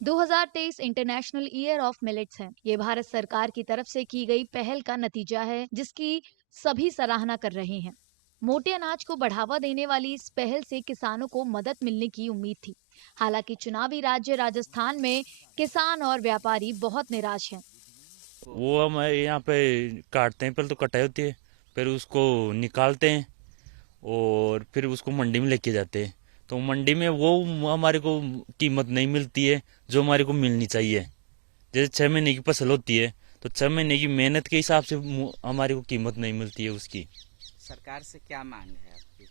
2023 international year of millets है। ये भारत सरकार की तरफ से की गई पहल का नतीजा है, जिसकी सभी सराहना कर रहे हैं। मोटे अनाज को बढ़ावा देने वाली इस पहल से किसानों को मदद मिलने की उम्मीद थी। हालांकि चुनावी राज्य राजस्थान में किसान और व्यापारी बहुत निराश हैं। वो हमारे यहाँ पे काटते हैं, पहले तो कटाई होती है, फिर उसको निकालते हैं और फिर उसको मंडी में लेके जाते हैं। तो मंडी में वो हमारे को कीमत नहीं मिलती है जो हमारे को मिलनी चाहिए। जैसे 6 महीने की फसल होती है तो 6 महीने की मेहनत के हिसाब से हमारे को कीमत नहीं मिलती है उसकी। सरकार से क्या मांग है आपकी?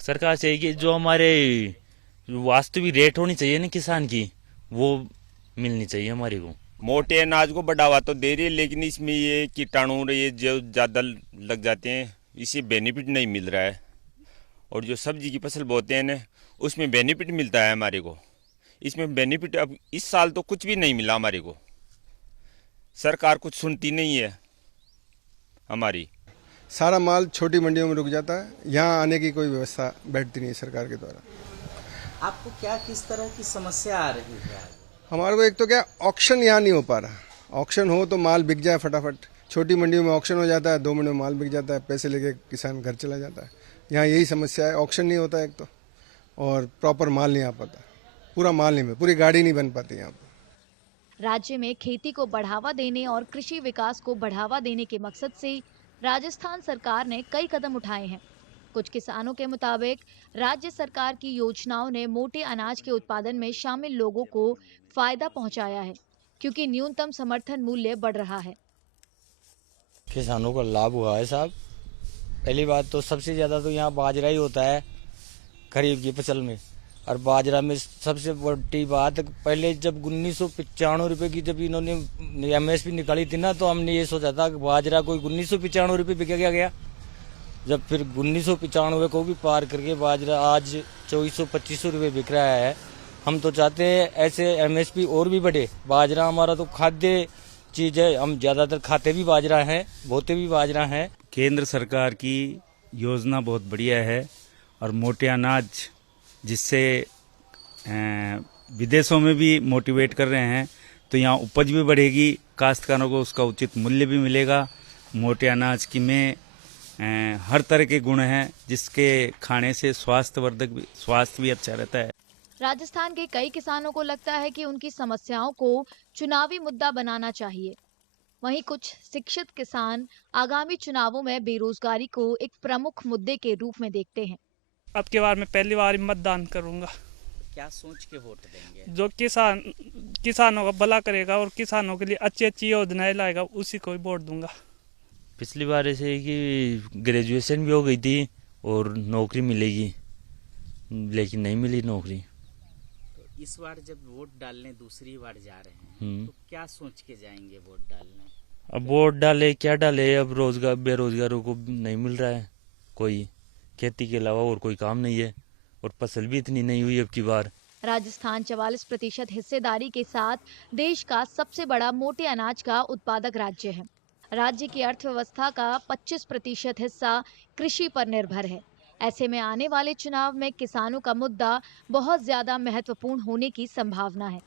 सरकार से कि जो हमारे वास्तविक रेट होनी चाहिए ना किसान की, वो मिलनी चाहिए हमारे को। मोटे अनाज को बढ़ावा तो दे रही है, लेकिन इसमें ये कीटाणु ये जो ज़्यादा लग जाते हैं, इससे बेनिफिट नहीं मिल रहा है। और जो सब्जी की फसल बोते हैं ना, उसमें बेनिफिट मिलता है हमारे को। इसमें बेनिफिट अब इस साल तो कुछ भी नहीं मिला हमारे को। सरकार कुछ सुनती नहीं है हमारी। सारा माल छोटी मंडियों में रुक जाता है, यहाँ आने की कोई व्यवस्था बैठती नहीं है सरकार के द्वारा। आपको क्या किस तरह की समस्या आ रही है? हमारे को एक तो क्या ऑक्शन यहाँ नहीं हो पा रहा। ऑक्शन हो तो माल बिक जाए फटाफट। छोटी मंडियों में ऑक्शन हो जाता है, 2 महीने में माल बिक जाता है, पैसे लेके किसान घर चला जाता है। यहाँ यही समस्या है, ऑक्शन नहीं होता एक तो, और प्रॉपर माल नहीं आ पाता। पूरा माल नहीं, पूरी गाड़ी नहीं बन पाती यहाँ पर। राज्य में खेती को बढ़ावा देने और कृषि विकास को बढ़ावा देने के मकसद से राजस्थान सरकार ने कई कदम उठाए हैं। कुछ किसानों के मुताबिक राज्य सरकार की योजनाओं ने मोटे अनाज के उत्पादन में शामिल लोगों को फायदा पहुंचाया है, क्योंकि न्यूनतम समर्थन मूल्य बढ़ रहा है। किसानों को लाभ हुआ है साहब। पहली बात तो सबसे ज़्यादा तो यहाँ बाजरा ही होता है खरीफ की फसल में। और बाजरा में सबसे बड़ी बात, पहले जब 1995 रुपये की जब इन्होंने MSP निकाली थी ना, तो हमने ये सोचा था कि बाजरा कोई 1995 रुपये बिकेगा गया। जब फिर 1995 को भी पार करके बाजरा आज 2400-2500 रुपये बिक रहा है। हम तो चाहते हैं ऐसे MSP और भी बढ़े। बाजरा हमारा तो खाद्य चीज़ है, हम ज़्यादातर खाते भी बाजरा हैं, बोते भी बाजरा हैं। केंद्र सरकार की योजना बहुत बढ़िया है और मोटे अनाज जिससे विदेशों में भी मोटिवेट कर रहे हैं, तो यहाँ उपज भी बढ़ेगी, काश्तकारों को उसका उचित मूल्य भी मिलेगा। मोटे अनाज की में हर तरह के गुण हैं, जिसके खाने से स्वास्थ्य भी अच्छा रहता है। राजस्थान के कई किसानों को लगता है कि उनकी समस्याओं को चुनावी मुद्दा बनाना चाहिए। वहीं कुछ शिक्षित किसान आगामी चुनावों में बेरोजगारी को एक प्रमुख मुद्दे के रूप में देखते हैं। अब की बार मैं पहली बार मतदान करूंगा। क्या सोच के वोट देंगे? जो किसानों का भला करेगा और किसानों के लिए अच्छी अच्छी योजनाएं लाएगा, उसी को ही वोट दूंगा। पिछली बार ऐसे कि ग्रेजुएशन भी हो गई थी और नौकरी मिलेगी, लेकिन नहीं मिली नौकरी। तो इस बार जब वोट डालने दूसरी बार जा रहे हैं, तो क्या सोच के जाएंगे वोट डालने? अब वोट डाले क्या डाले, अब रोजगार बेरोजगारों को नहीं मिल रहा है कोई। खेती के अलावा और कोई काम नहीं है और फसल भी इतनी नहीं हुई अब की बार। राजस्थान 44% हिस्सेदारी के साथ देश का सबसे बड़ा मोटे अनाज का उत्पादक राज्य है। राज्य की अर्थव्यवस्था का 25% हिस्सा कृषि पर निर्भर है। ऐसे में आने वाले चुनाव में किसानों का मुद्दा बहुत ज्यादा महत्वपूर्ण होने की संभावना है।